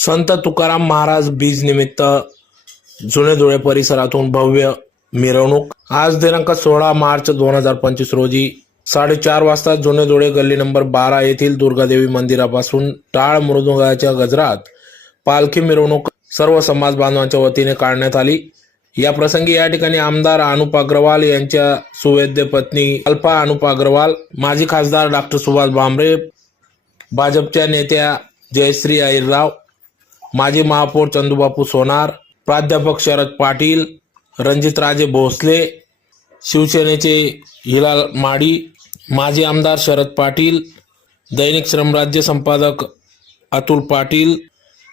संत तुकाराम महाराज बीज निमित्त जुने धुळे परिसरातून भव्य मिरवणूक. आज दिनांक सोळा मार्च दोन हजार पंचवीस रोजी साडेचार वाजता जुने धुळे गल्ली नंबर बारा येथील दुर्गादेवी मंदिरापासून टाळ मृदुंगाच्या गजरात पालखी मिरवणूक सर्व समाज बांधवांच्या वतीने काढण्यात आली. या प्रसंगी या ठिकाणी आमदार अनुप अग्रवाल यांच्या सुवेद्य पत्नी अल्पा अनुप अग्रवाल माजी खासदार डॉक्टर सुभाष भामरे भाजपच्या नेत्या जयश्री अहिरराव माजी महापौर चंदूबापू सोनार प्राध्यापक शरद पाटील रणजितराजे भोसले शिवसेनेचे हिलाल माडी माजी आमदार शरद पाटील दैनिक श्रमराज्य संपादक अतुल पाटील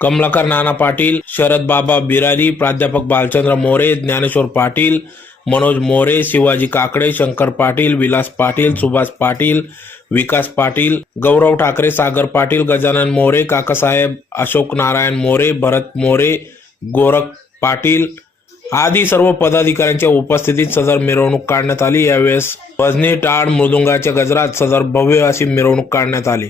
कमलाकर नाना पाटील शरद बाबा बिरारी प्राध्यापक बालचंद्र मोरे ज्ञानेश्वर पाटील मनोज मोरे शिवाजी काकडे शंकर पाटील विलास पाटील सुभाष पाटील विकास पाटील गौरव ठाकरे सागर पाटील गजानन मोरे काकासाहेब अशोक नारायण मोरे भरत मोरे गोरख पाटील आदी सर्व पदाधिकाऱ्यांच्या उपस्थितीत सदर मिरवणूक काढण्यात आली यावेळेस वजनी टाळ मृदुंगाच्या गजरात सदर भव्य अशी मिरवणूक काढण्यात आली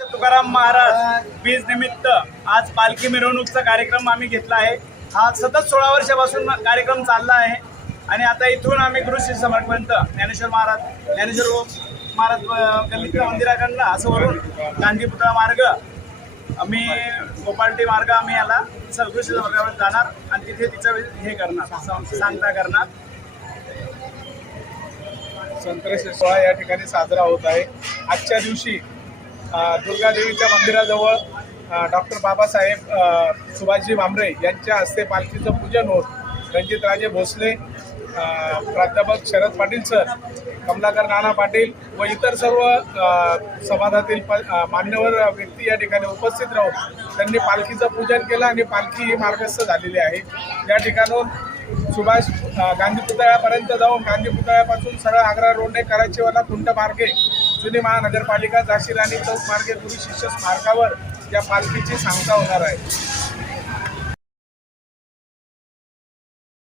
तुकाराम महाराज बीज निमित्त आज पालखी मिरवणूकचा कार्यक्रम आम्ही घेतला आहे. हा सतत सोळा वर्षापासून कार्यक्रम चालला आहे. आणि आता इथून आम्ही गुरुश्री समर्थपर्यंत ज्ञानेश्वर महाराज ज्ञानेश्वर महाराज अं, मंदिराकडनं असं वरून गांधी पुतळा मार्ग आम्ही गोपालटी मार्ग आम्ही याला गुरुश्री समर्थापर्यंत जाणार आणि तिथे तिचं हे करणार सांगता करणार. संतरेश सोहळा या ठिकाणी साजरा होत आहे. आजच्या दिवशी दुर्गादेवीच्या मंदिराजवळ डॉक्टर बाबासाहेब सुभाषजी भामरे यांच्या हस्ते पालखीचं पूजन होत. रणजितराजे भोसले प्राध्यापक शरद पाटील सर कमलाकर नाना पाटील व इतर सर्व समाजातील प मान्यवर व्यक्ती या ठिकाणी उपस्थित राहून त्यांनी पालखीचं पूजन केलं आणि पालखी ही मार्गस्थ झालेली आहे. या ठिकाणून सुभाष गांधी पुतळ्यापर्यंत जाऊन गांधी पुतळ्यापासून सरळ आग्रा रोडने कराचीवाला खुंट मार्गे जुनी महानगरपालिका झाशी राणी चौक मार्गे गुरु शिष्य स्मारकावर या पालखीची सांगता होणार आहे.